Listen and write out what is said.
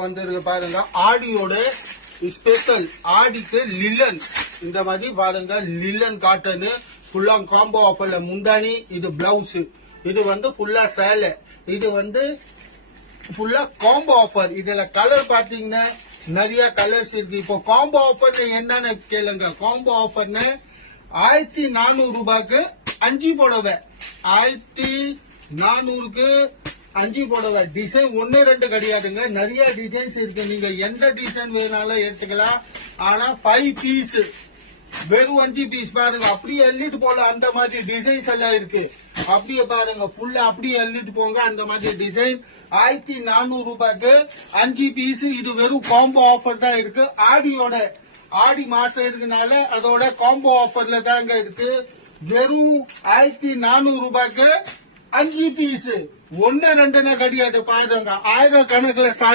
வந்திருக்கு பாருங்க ஆடியோட ஸ்பெஷல் ஆடிக்கு லிலன் இந்த மாதிரி பாருங்க லிலன் காட்டன் ஃபுல்லா காம்போ ஆஃபர்ல முந்தானி இது பிளவுஸ் இது வந்து ஃபுல்லா சேலை இது வந்து ஃபுல்லா காம்போ ஆஃபர் இதுல கலர் பாத்தீங்கன்னா நிறைய கலர்ஸ் இருக்கு. இப்போ காம்போ ஆஃபர் என்னன்னு கேளுங்க. காம்போ ஆஃபர்னு 1400 ரூபாய்க்கு 5 புடவை 1400க்கு 5 புடவை. டிசைன் 1-2 கிடையாதுங்க, நிறைய டிசைன்ஸ் இருக்கு. நீங்க எந்த டிசைன் வேணாலும் எடுத்துக்கலாம். ஆனா 5 பீஸ் வெறும் 5 பீஸ் பாருங்க, அப்படியே எல்லிட்டு போல அந்த மாதிரி டிசைன்ஸ் எல்லாம் இருக்கு. அப்படியே பாருங்க ஃபுல்லா அப்படியே எல்லிட்டு போங்க அந்த மாதிரி டிசைன். 1400 ரூபாய்க்கு 5 பீஸ். இது வெறும் காம்போ ஆஃபர் தான் இருக்கு. ஆடி மாசம் இருக்கனால அதோட காம்போ ஆஃபர்ல தாங்க இருக்கு. வெறும் 1400 ரூபாய்க்கு 5 பீஸ் 1-2 கிடையாது பாருங்க. 1000 கணக்குல சாரி